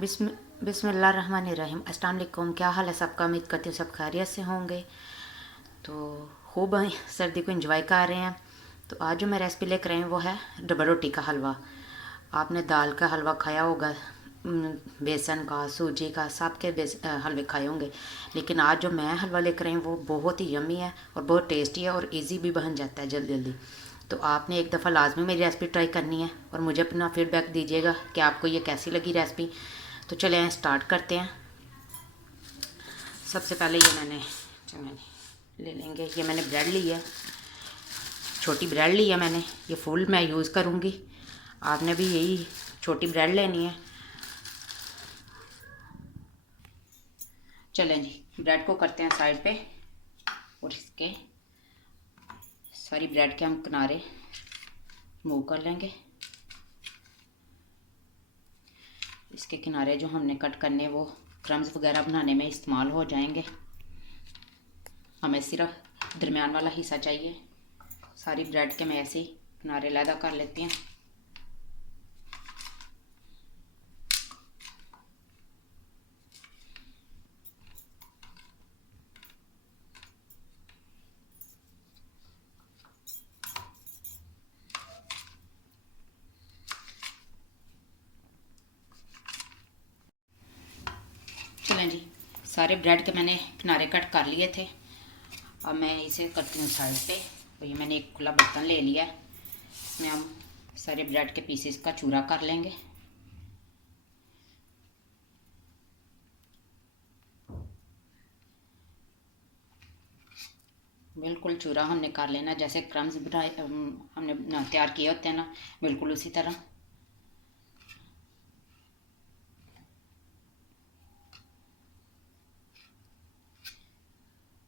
बिस्म बिस्मिल्लाहिर्रहमानिर्रहीम। अस्सलाम वालेकुम। क्या हाल है सबका? उम्मीद करती हूँ सब खैरियत से होंगे। तो खूब सर्दी को एंजॉय कर रहे हैं। तो आज जो मैं रेसिपी लेकर आई हूँ वो है डबल रोटी का हलवा। आपने दाल का हलवा खाया होगा, बेसन का, सूजी का, सब के हलवे खाए होंगे। लेकिन आज जो मैं हलवा लेकर आई हूँ वो बहुत ही यम्मी है और बहुत टेस्टी है और इजी भी बन जाता है जल्दी जल्दी। तो आपने एक दफ़ा लाजमी मेरी रेसिपी ट्राई करनी है और मुझे अपना फीडबैक दीजिएगा कि आपको ये कैसी लगी रेसिपी। तो चले स्टार्ट करते हैं। सबसे पहले ये मैंने ले लेंगे, ये मैंने ब्रेड ली है, छोटी ब्रेड ली है मैंने, ये फुल मैं यूज़ करूँगी। आपने भी यही छोटी ब्रेड लेनी है। चलें जी, ब्रेड को करते हैं साइड पे और इसके सारी ब्रेड के हम किनारे मूव कर लेंगे। इसके किनारे जो हमने कट करने वो क्रम्स वगैरह बनाने में इस्तेमाल हो जाएंगे। हमें सिर्फ दरमियान वाला हिस्सा चाहिए। सारी ब्रेड के मैं ऐसे ही किनारे अलहदा कर लेती हैं। चलें जी, सारे ब्रेड के मैंने किनारे कट कर लिए थे। अब मैं इसे करती हूँ साइड पे। तो ये मैंने एक खुला बर्तन ले लिया है, इसमें हम सारे ब्रेड के पीसेस का चूरा कर लेंगे। बिल्कुल चूरा हमने कर लेना, जैसे क्रम्स बनाए हमने तैयार किए होते हैं ना, बिल्कुल उसी तरह।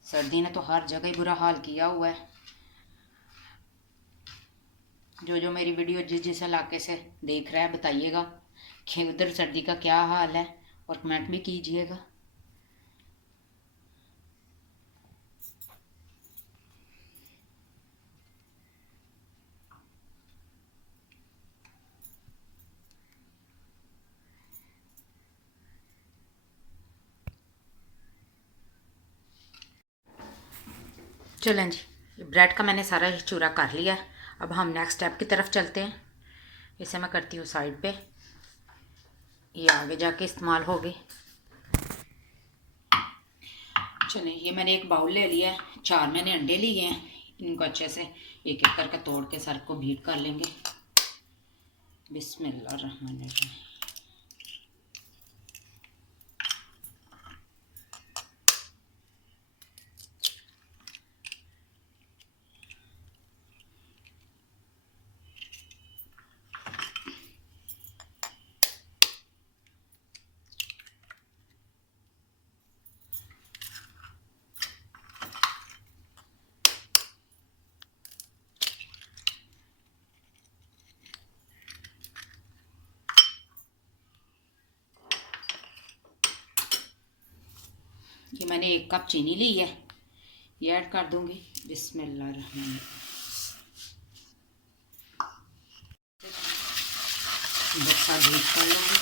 सर्दी ने तो हर जगह ही बुरा हाल किया हुआ है। जो मेरी वीडियो जिस जिस इलाके से देख रहा है बताइएगा कि उधर सर्दी का क्या हाल है और कमेंट भी कीजिएगा। चलें जी, ब्रेड का मैंने सारा ही चूरा कर लिया। अब हम नेक्स्ट स्टेप की तरफ चलते हैं। इसे मैं करती हूँ साइड पे, ये आगे जाके इस्तेमाल होगी। चलिए, ये मैंने एक बाउल ले लिया है, 4 मैंने अंडे लिए हैं। इनको अच्छे से एक एक करके तोड़ के सर को बीट कर लेंगे। बिस्मिल्लाहिर्रहमानिर्रहीम। ये मैंने 1 कप चीनी ली है, ये ऐड कर दूंगी। बिस्मिल्लाहिर्रहमानिर्रहीम। बसा बीट कर लूँगी।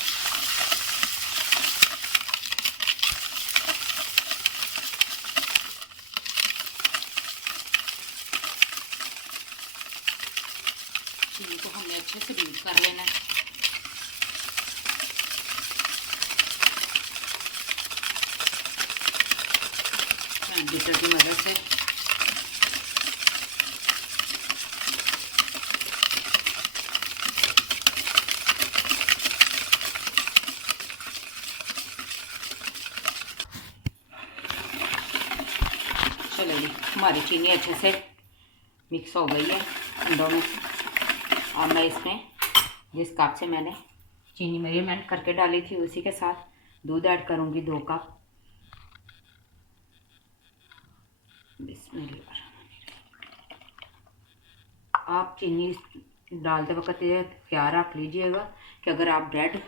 चीनी को हमने अच्छे से बीट कर लेना है। बीटर की मदद से चलो जी, हमारी चीनी अच्छे से मिक्स हो गई है अंडों में। अब मैं इसमें जिस कप से मैंने चीनी मेजरमेंट करके डाली थी उसी के साथ दूध ऐड करूँगी, 2 कप। बिस्मिल्लाह। आप चीनी डालते वक्त ये ख्याल रख लीजिएगा कि अगर आप ब्रेड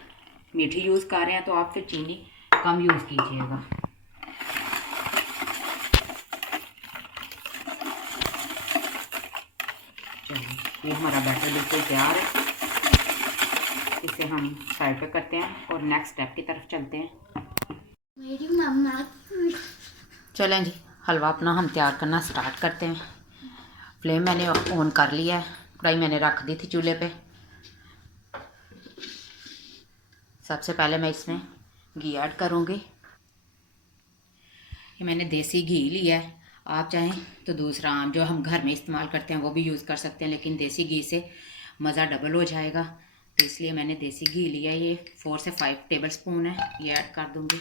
मीठी यूज़ कर रहे हैं तो आप फिर चीनी कम यूज़ कीजिएगा। चलिए, ये हमारा बैटर बिल्कुल तैयार है। इसे हम साइड पे करते हैं और नेक्स्ट स्टेप की तरफ चलते हैं। मेरी मम्मा चलें जी, हलवा अपना हम तैयार करना स्टार्ट करते हैं। फ्लेम मैंने ऑन कर लिया है, कढ़ाई मैंने रख दी थी चूल्हे पे। सबसे पहले मैं इसमें घी ऐड करूँगी। ये मैंने देसी घी लिया है, आप चाहें तो दूसरा आम जो हम घर में इस्तेमाल करते हैं वो भी यूज़ कर सकते हैं, लेकिन देसी घी से मज़ा डबल हो जाएगा, तो इसलिए मैंने देसी घी लिया। ये 4 से 5 टेबल स्पून है, ये ऐड कर दूँगी।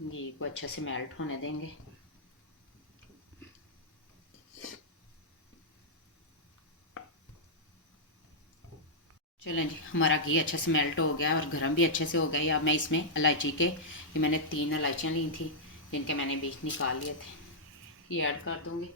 घी को अच्छे से मेल्ट होने देंगे। चलें जी, हमारा घी अच्छे से मेल्ट हो गया और गर्म भी अच्छे से हो गया। अब मैं इसमें इलायची के, ये मैंने 3 इलायचियाँ ली थी जिनके मैंने बीज निकाल लिए थे, ये ऐड कर दूँगी।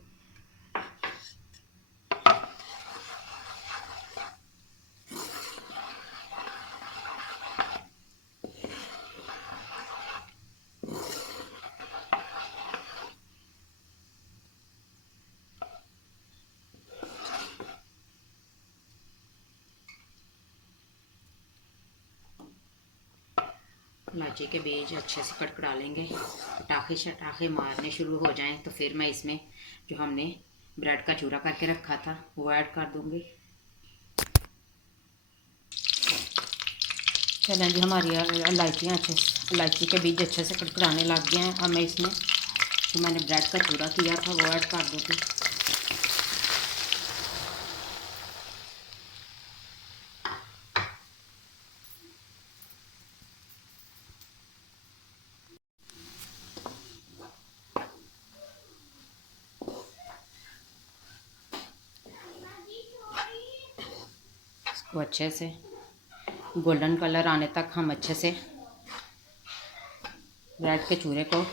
इलायची के बीज अच्छे से कड़कड़ा लेंगे, पटाखे शटाखे मारने शुरू हो जाएं तो फिर मैं इसमें जो हमने ब्रेड का चूरा करके रखा था वो ऐड कर दूंगी। चलें जी, हमारी इलायचियाँ इलायची के बीज अच्छे से कड़कड़ाने लग गए हैं। अब मैं इसमें जो मैंने ब्रेड का चूरा किया था वो ऐड कर दूँगी। इसको अच्छे से गोल्डन कलर आने तक हम अच्छे से ब्रेड के चूरे को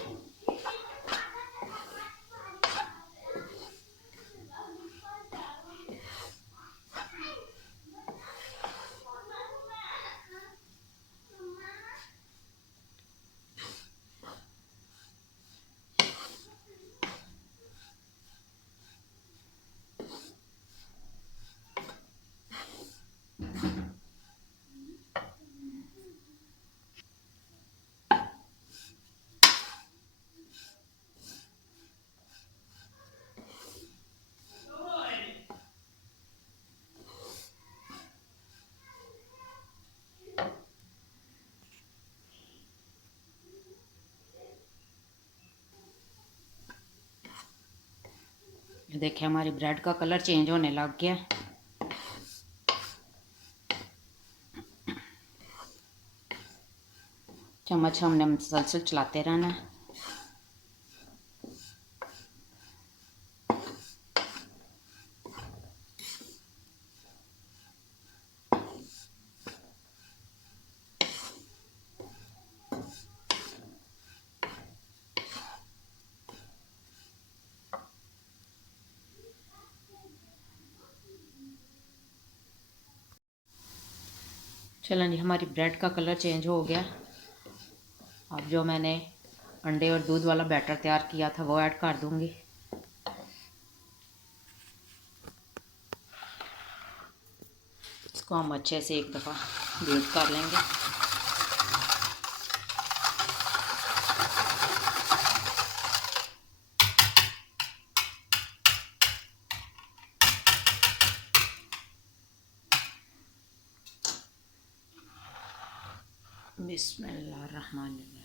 देखिए हमारी ब्रेड का कलर चेंज होने लग गया। चम्मच हमने मुसलसल चलाते रहना है। चलें जी, हमारी ब्रेड का कलर चेंज हो गया। अब जो मैंने अंडे और दूध वाला बैटर तैयार किया था वो ऐड कर दूंगी। इसको हम अच्छे से एक दफ़ा बीट कर लेंगे। बिस्मिल्लाहिर्रहमानिर्रहीम।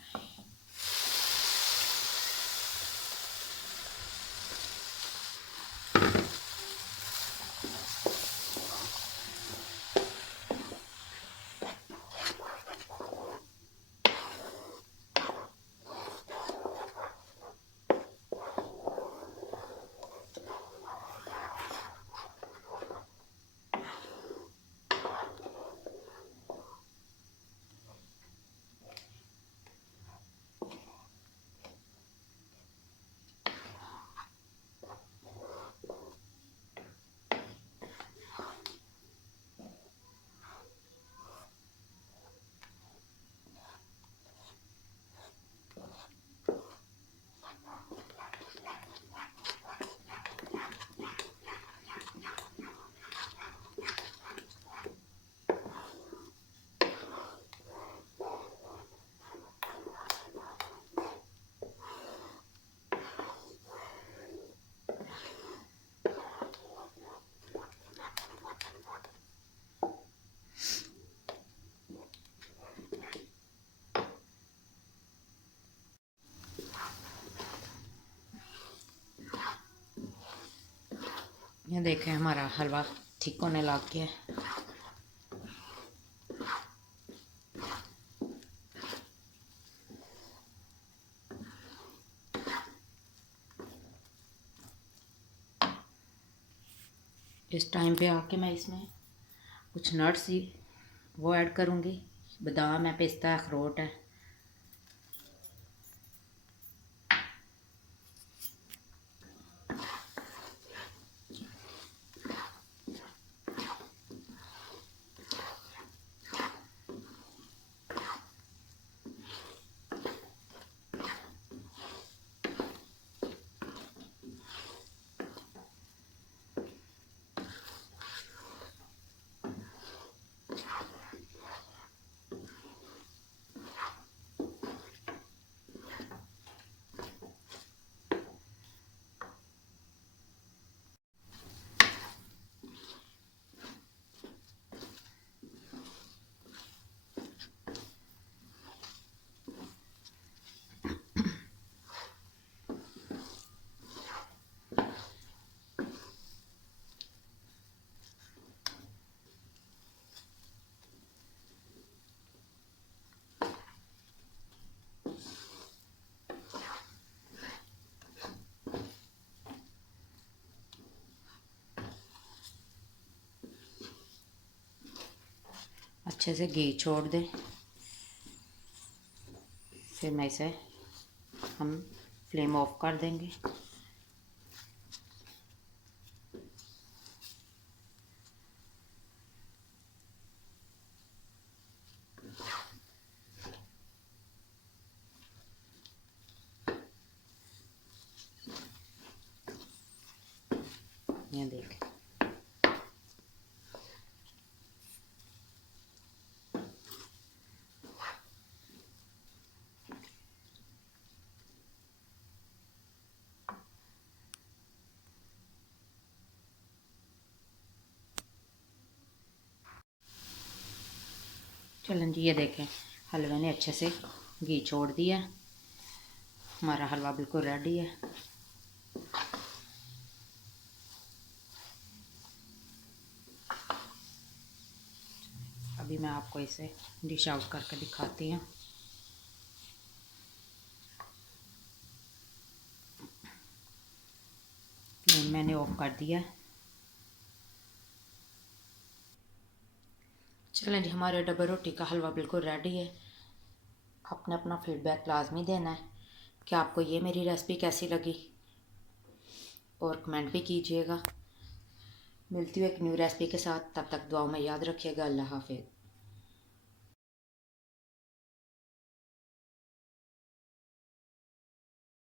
देखें हमारा हलवा ठीक होने लग गया है। इस टाइम पे आके मैं इसमें कुछ नट्स ही वो ऐड करूँगी। बादाम है, पिस्ता है, अखरोट है। अच्छे से घी छोड़ दें, फिर मैं इसे हम फ्लेम ऑफ कर देंगे। ये देखें, चलें जी, ये देखें हलवे ने अच्छे से घी छोड़ दिया। हमारा हलवा बिल्कुल रेडी है। अभी मैं आपको इसे डिश आउट करके दिखाती हूँ। फ्लेम मैंने ऑफ कर दिया। चलें जी, हमारे डबल रोटी का हलवा बिल्कुल रेडी है। आपने अपना फीडबैक लाजमी देना है कि आपको ये मेरी रेसिपी कैसी लगी, और कमेंट भी कीजिएगा। मिलती हूँ एक न्यू रेसिपी के साथ, तब तक दुआओं में याद रखिएगा। अल्लाह हाफिज़।